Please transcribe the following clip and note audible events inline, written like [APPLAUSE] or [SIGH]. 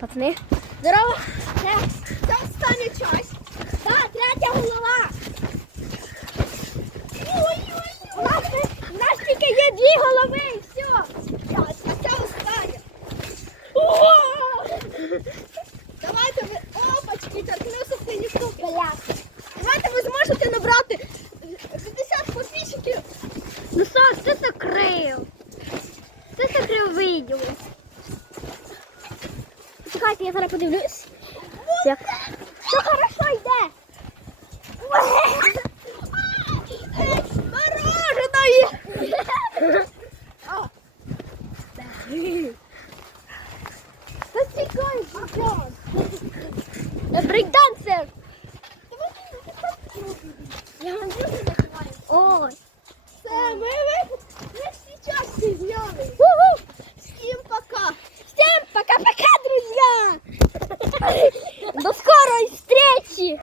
Пацани. Здорово! Це остане час. Да, третя голова. У нас тільки є дві голови. І все. Так, О -о -о -о -о. Давайте ви опачки, так росу нічого коляски. Давайте ви зможете набрати 50 косічків. Ну що, це закрив? Це закрив, відео? så kan jeg ikke gjøre det på Julius. Se. Så kan jeg slide. Garasje, nei! Det er breakdown. Oh, [LAUGHS]